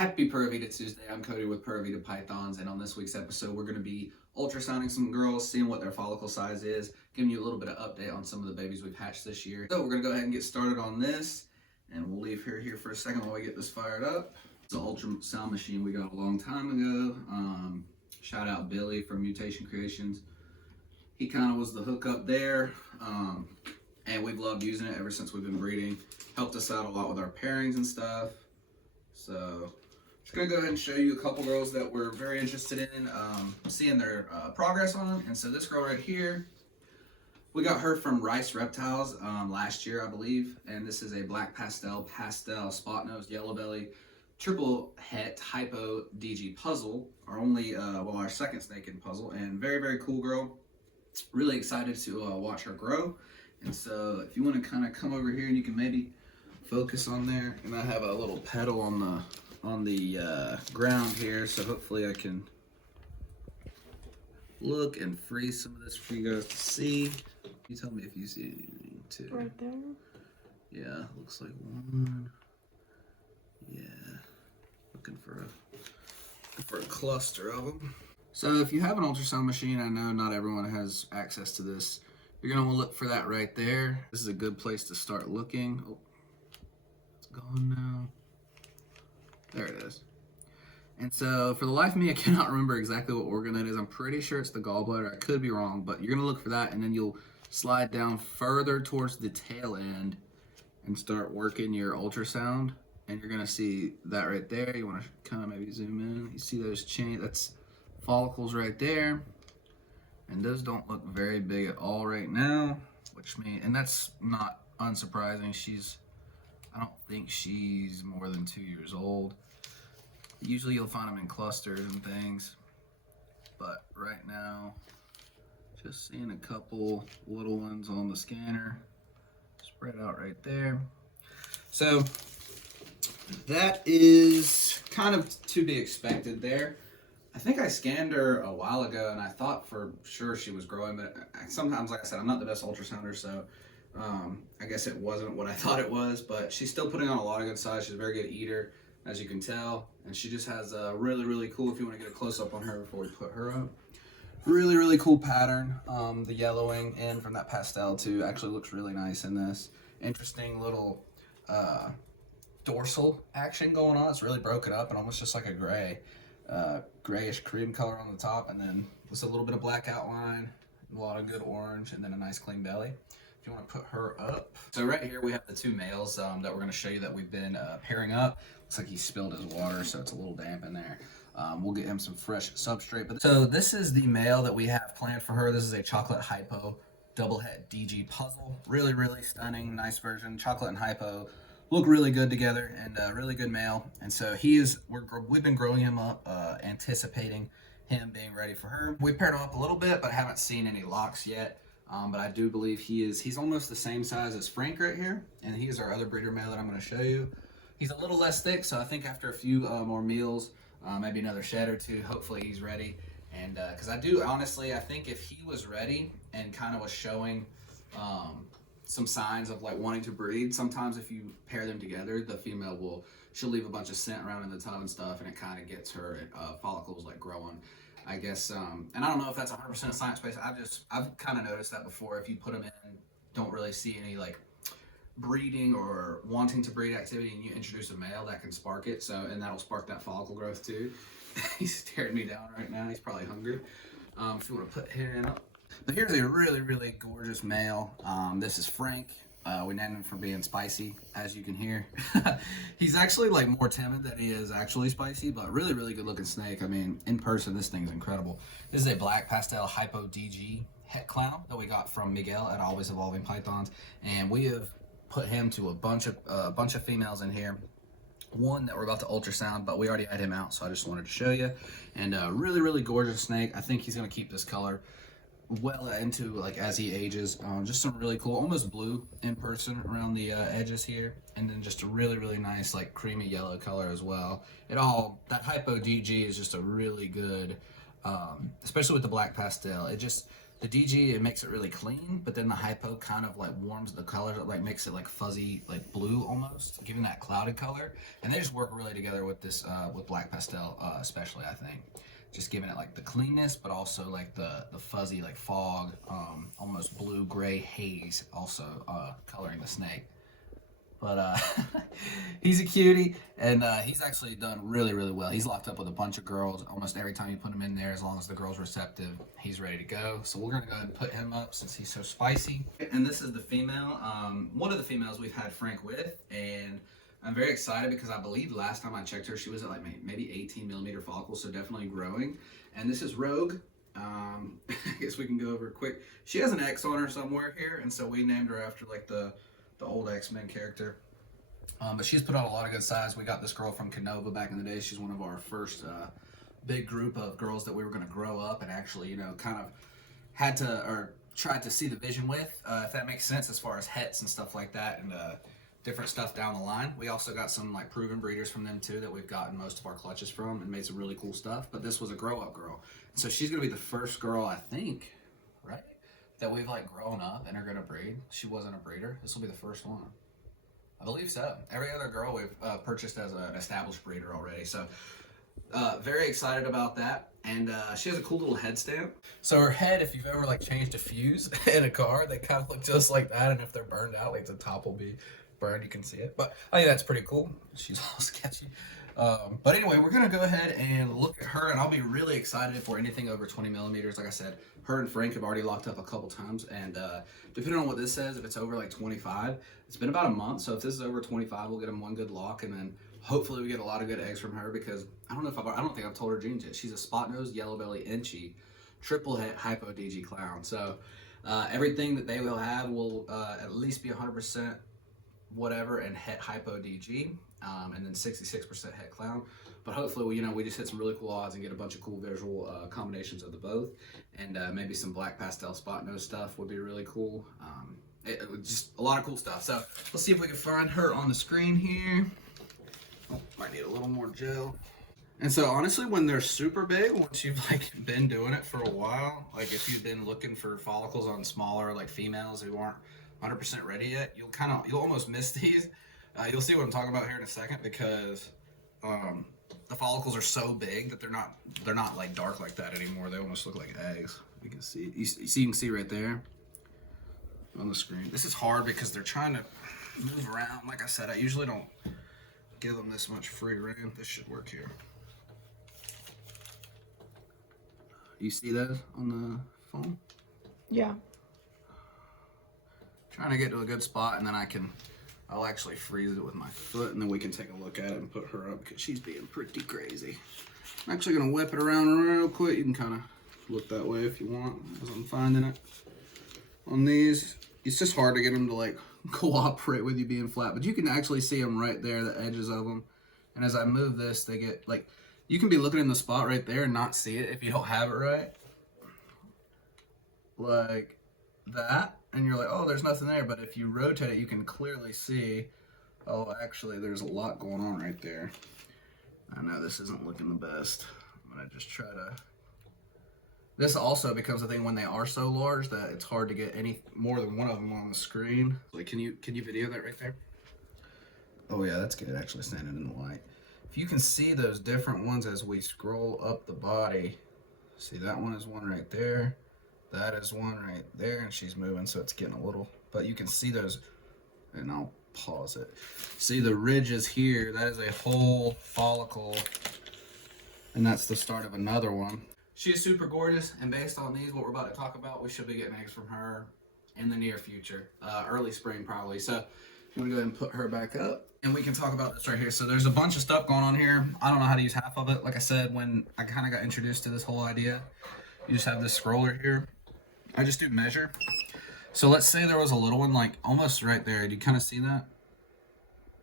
Happy Pura Vida Tuesday. I'm Cody with Pura Vida Pythons, and on this week's episode, we're going to be ultrasounding some girls, seeing what their follicle size is, giving you a little bit of update on some of the babies we've hatched this year. So we're going to go ahead and get started on this, and we'll leave her here for a second while we get this fired up. It's an ultrasound machine we got a long time ago. Shout out Billy from Mutation Creations. He kind of was the hookup there, and we've loved using it ever since we've been breeding. Helped us out a lot with our pairings and stuff. So just gonna go ahead and show you a couple girls that we're very interested in seeing their progress on. And so this girl right here, we got her from Reptiles last year, I believe. And this is a black pastel spot nose yellow belly triple het hypo DG puzzle, our second snake in puzzle, and very cool girl. Really excited to watch her grow. And so if you want to kind of come over here and you can maybe focus on there, and I have a little pedal on the ground here, so hopefully I can look and freeze some of this for you guys to see. You tell me if you see anything too. Right there. Yeah, looks like one. Yeah, looking for a cluster of them. So if you have an ultrasound machine, I know not everyone has access to this. You're gonna want to look for that right there. This is a good place to start looking. Oh, it's gone now. There it is. And so for the life of me, I cannot remember exactly what organ that is. I'm pretty sure it's the gallbladder. I could be wrong, but you're gonna look for that, and then you'll slide down further towards the tail end and start working your ultrasound. And you're gonna see that right there. You wanna kind of maybe zoom in. You see those that's follicles right there. And those don't look very big at all right now, and that's not unsurprising. I don't think she's more than 2 years old. Usually you'll find them in clusters and things, but right now, just seeing a couple little ones on the scanner, spread out right there. So that is kind of to be expected there. I think I scanned her a while ago, and I thought for sure she was growing, but sometimes, like I said, I'm not the best ultrasounder, so I guess it wasn't what I thought it was, but she's still putting on a lot of good size. She's a very good eater, as you can tell, and she just has a really cool, if you want to get a close-up on her before we put her up, really cool pattern. The yellowing in from that pastel too actually looks really nice in this. Interesting little dorsal action going on. It's really broken up and almost just like a grayish cream color on the top, and then with a little bit of black outline, a lot of good orange, and then a nice clean belly. If you want to put her up. So right here we have the two males that we're going to show you that we've been pairing up. Looks like he spilled his water, so it's a little damp in there. We'll get him some fresh substrate. So this is the male that we have planned for her. This is a chocolate hypo double het DG puzzle. Really stunning, nice version. Chocolate and hypo look really good together, and really good male. And so we've been growing him up, anticipating him being ready for her. We paired him up a little bit, but haven't seen any locks yet. But I do believe he's almost the same size as Frank right here, and he is our other breeder male that I'm going to show you. He's a little less thick, so I think after a few more meals, maybe another shed or two, hopefully he's ready. And because I think if he was ready and kind of was showing some signs of like wanting to breed, sometimes if you pair them together, the female she'll leave a bunch of scent around in the tub and stuff, and it kind of gets her follicles like growing, I guess. And I don't know if that's 100% science-based. I've kind of noticed that before. If you put them in, don't really see any like breeding or wanting to breed activity, and you introduce a male, that can spark it. So, and that'll spark that follicle growth too. He's staring me down right now. He's probably hungry. If you want to put him up. But here's a really gorgeous male. This is Frank. We named him for being spicy, as you can hear. He's actually like more timid than he is actually spicy, but really good looking snake. I mean, in person, this thing's incredible. This is a black pastel hypo DG het clown that we got from Miguel at Always Evolving Pythons, and we have put him to a bunch of females in here. One that we're about to ultrasound, but we already had him out, so I just wanted to show you. And really gorgeous snake. I think he's gonna keep this color well into like as he ages. Just some really cool, almost blue in person around the edges here, and then just a really nice like creamy yellow color as well. That hypo DG is just a really good, especially with the black pastel. The DG, it makes it really clean, but then the hypo kind of like warms the colors, like makes it like fuzzy, like blue almost, giving that clouded color. And they just work really together with this, with black pastel, especially, I think. Just giving it like the cleanness, but also like the fuzzy, like fog, almost blue gray haze, also coloring the snake. But he's a cutie, and he's actually done really, really well. He's locked up with a bunch of girls almost every time you put him in there. As long as the girl's receptive, he's ready to go. So we're gonna go ahead and put him up since he's so spicy. And this is the female, one of the females we've had Frank with, and I'm very excited because I believe last time I checked her, she was at like maybe 18 millimeter follicles, so definitely growing. And this is Rogue. I guess we can go over it quick. She has an X on her somewhere here, and so we named her after like the old X-Men character. But she's put on a lot of good size. We got this girl from Canova back in the day. She's one of our first big group of girls that we were going to grow up and actually, you know, kind of had to, or tried to see the vision with, if that makes sense, as far as hets and stuff like that, and different stuff down the line. We also got some like proven breeders from them too that we've gotten most of our clutches from and made some really cool stuff. But this was a grow up girl. So she's going to be the first girl, I think, right, that we've like grown up and are gonna breed. She wasn't a breeder. This will be the first one. I believe so. Every other girl we've purchased as an established breeder already. So very excited about that. And she has a cool little head stamp. So her head, if you've ever like changed a fuse in a car, they kind of look just like that. And if they're burned out, like the top will be burned, you can see it. But I think that's pretty cool. She's all sketchy. But anyway, we're gonna go ahead and look at her, and I'll be really excited for anything over 20 millimeters. Like I said, her and Frank have already locked up a couple times, and depending on what this says, if it's over like 25, it's been about a month. So if this is over 25, we'll get them one good lock, and then hopefully we get a lot of good eggs from her, because I don't think I've told her genes yet. She's a spot nose, yellow belly, inchy, triple het hypo DG clown. So everything that they will have will at least be 100% whatever and het hypo DG. And then 66% het clown. But hopefully, we just hit some really cool odds and get a bunch of cool visual combinations of the both. And maybe some black pastel spot nose stuff would be really cool. Just a lot of cool stuff. So let's see if we can find her on the screen here. Oh, might need a little more gel. And so honestly, when they're super big, once you've like been doing it for a while, like if you've been looking for follicles on smaller like females who aren't 100% ready yet, you'll almost miss these. You'll see what I'm talking about here in a second, because the follicles are so big that they're not like dark like that anymore. They almost look like eggs. You can see you can see right there on the screen. This is hard because they're trying to move around. Like I said, I usually don't give them this much free rein. This should work here. You see those on the phone? Yeah. Trying to get to a good spot, and then I'll actually freeze it with my foot, and then we can take a look at it and put her up, because she's being pretty crazy. I'm actually going to whip it around real quick. You can kind of look that way if you want, as I'm finding it. On these, it's just hard to get them to like cooperate with you being flat, but you can actually see them right there, the edges of them. And as I move this, they get like, you can be looking in the spot right there and not see it if you don't have it right. Like that. And you're like, oh, there's nothing there. But if you rotate it, you can clearly see, oh, actually, there's a lot going on right there. I know this isn't looking the best. I'm going to just try to... This also becomes a thing when they are so large that it's hard to get any more than one of them on the screen. Like, can you video that right there? Oh, yeah, that's good, actually, standing in the light. If you can see those different ones as we scroll up the body, see, that one is one right there. That is one right there, and she's moving, so it's getting a little, but you can see those, and I'll pause it. See the ridges here, that is a whole follicle, and that's the start of another one. She is super gorgeous, and based on these, what we're about to talk about, we should be getting eggs from her in the near future, early spring probably. So I'm gonna go ahead and put her back up, and we can talk about this right here. So there's a bunch of stuff going on here. I don't know how to use half of it. Like I said, when I kind of got introduced to this whole idea, you just have this scroller here. I just do measure. So let's say there was a little one like almost right there. Do you kind of see that?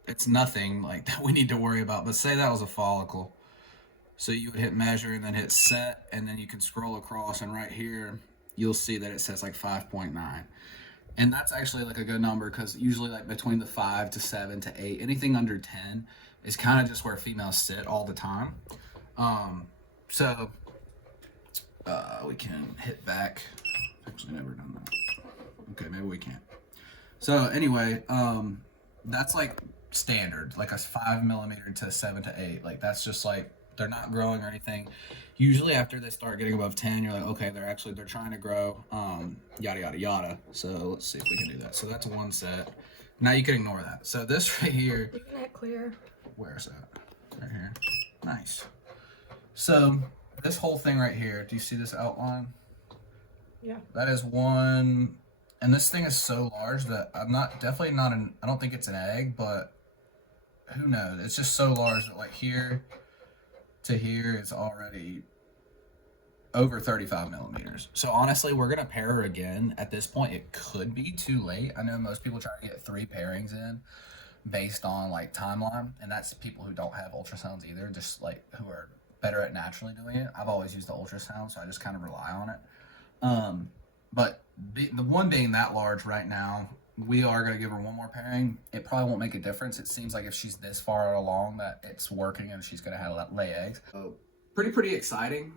It's nothing like that we need to worry about, but say that was a follicle. So you would hit measure and then hit set, and then you can scroll across, and right here you'll see that it says like 5.9. And that's actually like a good number, because usually like between the 5 to 7 to 8, anything under 10 is kind of just where females sit all the time. So we can hit back Actually, never done that. Okay, maybe we can't. So anyway, that's like standard, like a 5 millimeter to 7 to 8. Like that's just like they're not growing or anything. Usually after they start getting above 10, you're like, okay, they're trying to grow. Yada yada yada. So let's see if we can do that. So that's one set. Now you can ignore that. So this right here. Isn't that clear? Where is that? Right here. Nice. So this whole thing right here. Do you see this outline? Yeah. That is one. And this thing is so large that definitely not I don't think it's an egg, but who knows? It's just so large that like here to here is already over 35 millimeters. So honestly, we're going to pair her again. At this point, it could be too late. I know most people try to get 3 pairings in based on like timeline. And that's people who don't have ultrasounds either, just like who are better at naturally doing it. I've always used the ultrasound, so I just kind of rely on it. But the one being that large right now, we are going to give her one more pairing. It probably won't make a difference. It seems like if she's this far along that it's working and she's going to have lay eggs. So pretty exciting.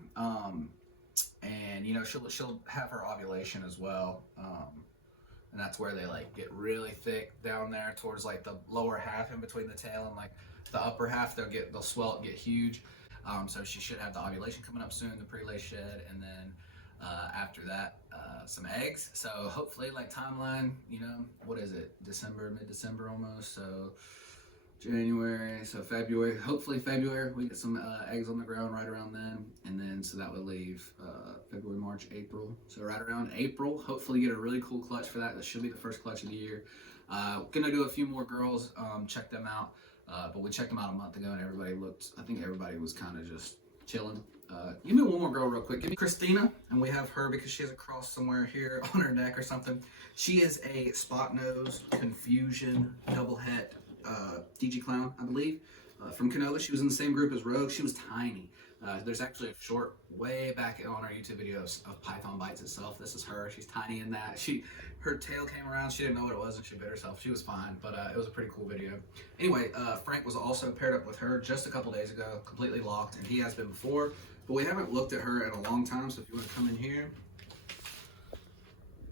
And you know, she'll have her ovulation as well. And that's where they like get really thick down there towards like the lower half in between the tail and like the upper half. They'll swell up, get huge. So she should have the ovulation coming up soon, the pre-lay shed, and then after that, some eggs. So hopefully, like timeline, you know, what is it? Mid-December almost. So January, so February. Hopefully February, we get some eggs on the ground right around then, and then so that would leave February, March, April. So right around April, hopefully get a really cool clutch for that. That should be the first clutch of the year. Gonna do a few more girls, check them out. But we checked them out a month ago, and I think everybody was kind of just chilling. Give me one more girl real quick. Give me Christina, and we have her because she has a cross somewhere here on her neck or something. She is a spot nose confusion double het DG clown, I believe, from Canova. She was in the same group as Rogue. She was tiny. There's actually a short way back on our YouTube videos of Python Bites itself. This is her. She's tiny in that. Her tail came around. She didn't know what it was, and she bit herself. She was fine, but it was a pretty cool video. Anyway, Frank was also paired up with her just a couple days ago, completely locked, and he has been before. But we haven't looked at her in a long time, so if you want to come in here.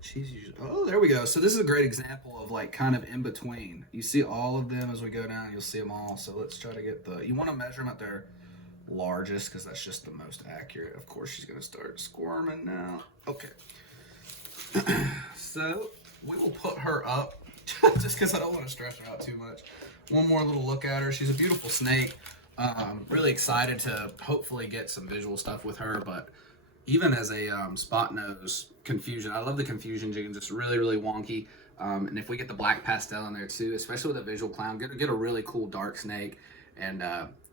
She's usually, oh, there we go. So this is a great example of like kind of in between. You see all of them as we go down, you'll see them all. So let's try to get you want to measure them at their largest because that's just the most accurate. Of course, she's going to start squirming now. Okay. So we will put her up just because I don't want to stress her out too much. One more little look at her. She's a beautiful snake. Really excited to hopefully get some visual stuff with her, but even as a spot nose confusion, I love the confusion genes. It's really wonky. And if we get the black pastel in there too, especially with a visual clown, get a really cool dark snake, and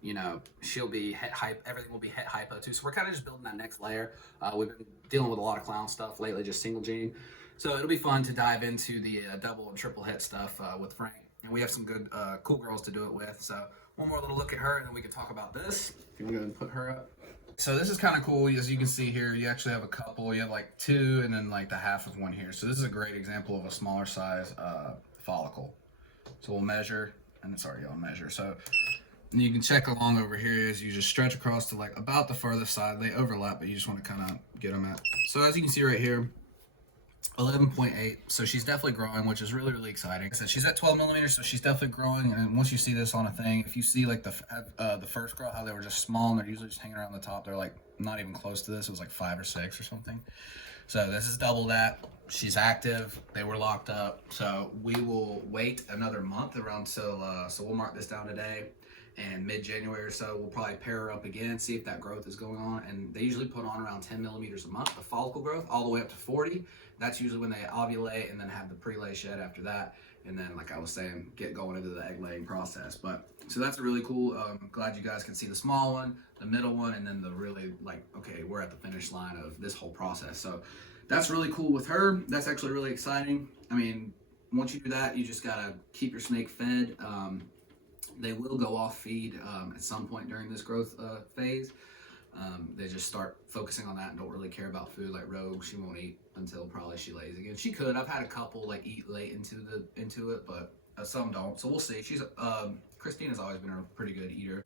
you know, she'll be het hype. Everything will be het hypo too. So we're kind of just building that next layer. We've been dealing with a lot of clown stuff lately, just single gene. So it'll be fun to dive into the double and triple het stuff with Frank, and we have some good cool girls to do it with. So one more little look at her, and then we can talk about this. If you want to go and put her up. So this is kind of cool. As you can see here, you actually have a couple. You have like 2 and then like the half of one here. So this is a great example of a smaller size follicle. So we'll measure, and it's already on measure. So you can check along over here as you just stretch across to like about the furthest side. They overlap, but you just want to kind of get them at. So as you can see right here, 11.8. So she's definitely growing, which is really exciting. So she's at 12 millimeters, so she's definitely growing. And once you see this on a thing, if you see like the first girl, how they were just small and they're usually just hanging around the top, they're like not even close to this. It was like 5 or 6 or something. So this is double that. She's active. They were locked up. So we will wait another month around. So we'll mark this down today. And mid-January or so, we'll probably pair her up again, see if that growth is going on. And they usually put on around 10 millimeters a month, the follicle growth, all the way up to 40. That's usually when they ovulate and then have the pre-lay shed after that. And then, like I was saying, get going into the egg laying process. But so that's really cool. I'm glad you guys can see the small one, the middle one, and then the really like, okay, we're at the finish line of this whole process. So that's really cool with her. That's actually really exciting. I mean, once you do that, you just gotta keep your snake fed. They will go off feed at some point during this growth phase. They just start focusing on that and don't really care about food. Like Rogue, she won't eat until probably she lays again. She could. I've had a couple like eat late into it, but some don't. So we'll see. Christina's always been a pretty good eater.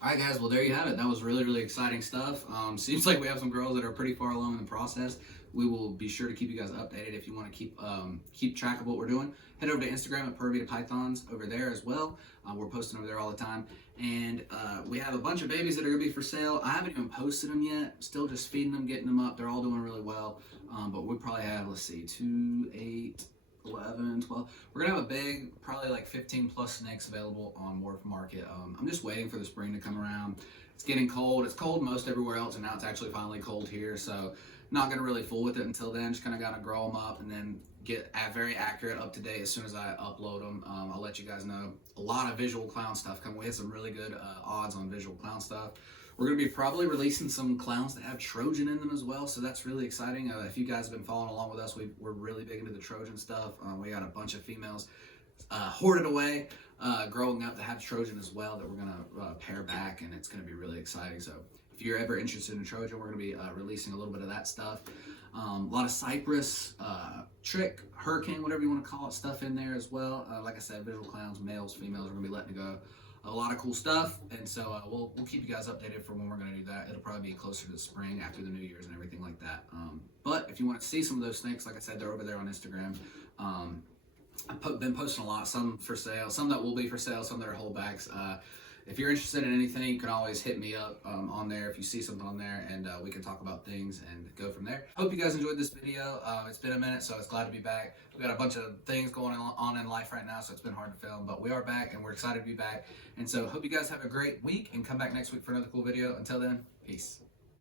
All right, guys. Well, there you have it. That was really exciting stuff. Seems like we have some girls that are pretty far along in the process. We will be sure to keep you guys updated. If you want to keep track of what we're doing, head over to Instagram at Pura Vida Pythons over there as well. We're posting over there all the time. And we have a bunch of babies that are going to be for sale. I haven't even posted them yet. Still just feeding them, getting them up. They're all doing really well. But we probably have, let's see, 2, 8, 11, 12. We're going to have a big, probably like 15 plus snakes available on Wharf Market. I'm just waiting for the spring to come around. It's getting cold. It's cold most everywhere else, and now it's actually finally cold here. So not going to really fool with it until then. Just kind of got to grow them up and then get very accurate, up to date as soon as I upload them. I'll let you guys know. A lot of visual clown stuff coming. We had some really good odds on visual clown stuff. We're going to be probably releasing some clowns that have Trojan in them as well, so that's really exciting. If you guys have been following along with us, we're really big into the Trojan stuff. We got a bunch of females hoarded away, growing up that have Trojan as well that we're going to pair back, and it's going to be really exciting. So if you're ever interested in Trojan, we're going to be releasing a little bit of that stuff. A lot of Cypress, Trick, Hurricane, whatever you want to call it, stuff in there as well. Like I said, visual clowns, males, females, we're going to be letting go. A lot of cool stuff, and so we'll keep you guys updated for when we're going to do that. It'll probably be closer to the spring after the New Year's and everything like that. But if you want to see some of those snakes, like I said, they're over there on Instagram. I've been posting a lot, some for sale, some that will be for sale, some that are holdbacks. If you're interested in anything, you can always hit me up on there if you see something on there, and we can talk about things and go from there. Hope you guys enjoyed this video. It's been a minute, so it's glad to be back. We've got a bunch of things going on in life right now, so it's been hard to film, but we are back, and we're excited to be back. And so hope you guys have a great week, and come back next week for another cool video. Until then, peace.